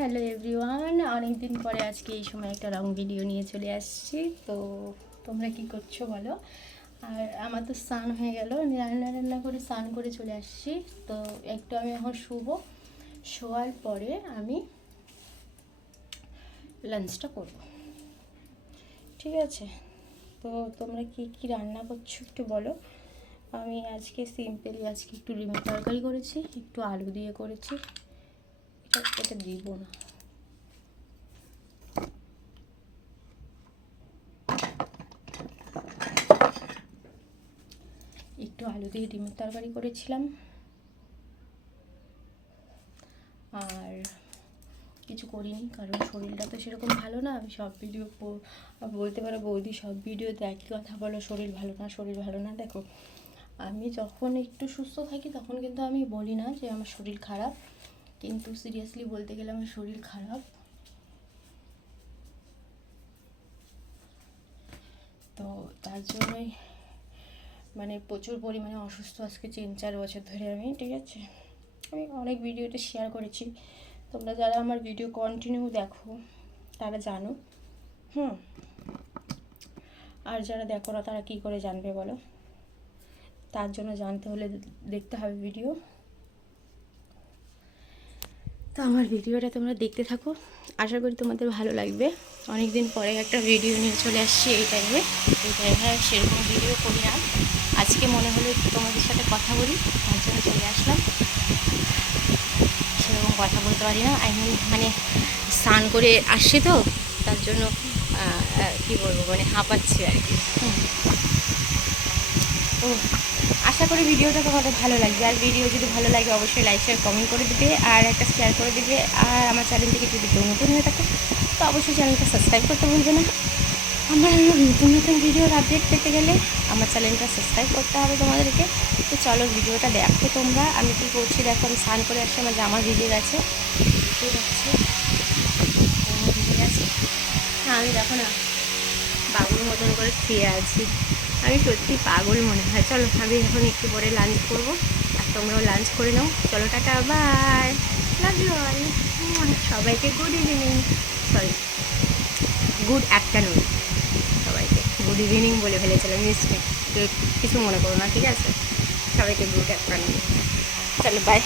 Hello everyone, অনেকদিন পরে আজকে এই সময় একটা রং ভিডিও নিয়ে চলে আসছি। তো তোমরা কি করছ বলো? আর আমার তো স্নান হয়ে গেল রান্না রান্না করে স্নান করে চলে আসছি। তো একটু আমি এখন শুভ শোয়ার পরে আমি লাঞ্চটা করব। ঠিক আছে? তো তোমরা কি কি রান্না করছ একটু বলো? আমি আজকে সিম্পলি আজকে একটু ডিমের তরকারি করেছি, একটু আলু দিয়ে করেছি। এটা দিব না একটু আলু দিয়ে ডিমের তরকারি করেছিলাম। আর কিছু করিনি, কারণ শরীরটা তো সেরকম ভালো না। আমি সব ভিডিও বলতে পারো বৌদি সব ভিডিওতে একই কথা বলো, শরীর ভালো না, শরীর ভালো না, দেখো। আমি যখন একটু সুস্থ থাকি, তখন কিন্তু আমি বলি না যে আমার শরীর খারাপ। কিন্তু সিরিয়াসলি বলতে গেলে আমার শরীর খারাপ। তো তার জন্যই মানে প্রচুর পরিমাণে অসুস্থ আজকে তিন চার বছর ধরে আমি, ঠিক আছে? আমি অনেক ভিডিওতে শেয়ার করেছি। তোমরা যারা আমার ভিডিও কন্টিনিউ দেখো, তারা জানো। হুম। আর যারা দেখো না, তারা কী করে জানবে বলো? তার জন্য জানতে হলে দেখতে হবে ভিডিও তো আমার ভিডিওটা তোমরা দেখতে থাকো। আশা করি তোমাদের ভালো লাগবে। অনেক দিন পরে একটা ভিডিও নিয়ে চলে আসছি এই টাইমে এই টাইমে সেরকম ভিডিও করি না। আজকে মনে হলো তোমাদের সাথে কথা বলি, তার জন্য চলে আসলাম। সেরকম কথা বলতে পারি না। আই মিন মানে স্নান করে আসছে তো, তার জন্য কি বলব মানে হাঁপাচ্ছি আর কি। ও আশা করি ভিডিওটা তোমাদের ভালো লাগবে। আর ভিডিও যদি ভালো লাগে, অবশ্যই লাইক শেয়ার কমেন্ট করে দিবে, আর একটা শেয়ার করে দিবে। আর আমার চ্যানেলটিকে যদি কেউ নতুন হয়ে থাকে, তো অবশ্যই চ্যানেলটা সাবস্ক্রাইব করতে ভুলবে না। আমার নতুন নতুন ভিডিওর আপডেট পেতে গেলে আমার চ্যানেলটা সাবস্ক্রাইব করতে হবে তোমাদেরকে। তো চলো ভিডিওটা দেখো তোমরা। আমি কী করছি? দেখো, আমি স্নান করে আসছি, আমার জামা ভিজে গেছে। ভিজে আমি দেখো না, বাবুর মতন করে শুয়ে আছি। আমি সত্যি পাগল মনে হয়। চলো, আমি এখন একটু পরে লাঞ্চ করব। আর তোমরাও লাঞ্চ করে নাও। চলো, টাটা বাই অল সবাইকে good evening sorry good afternoon সবাইকে গুড ইভিনিং বলে ফেলেছিলাম। মিস্টেক কিছু মনে করো না, ঠিক আছে? সবাইকে গুড আফটারনুন চলো বাই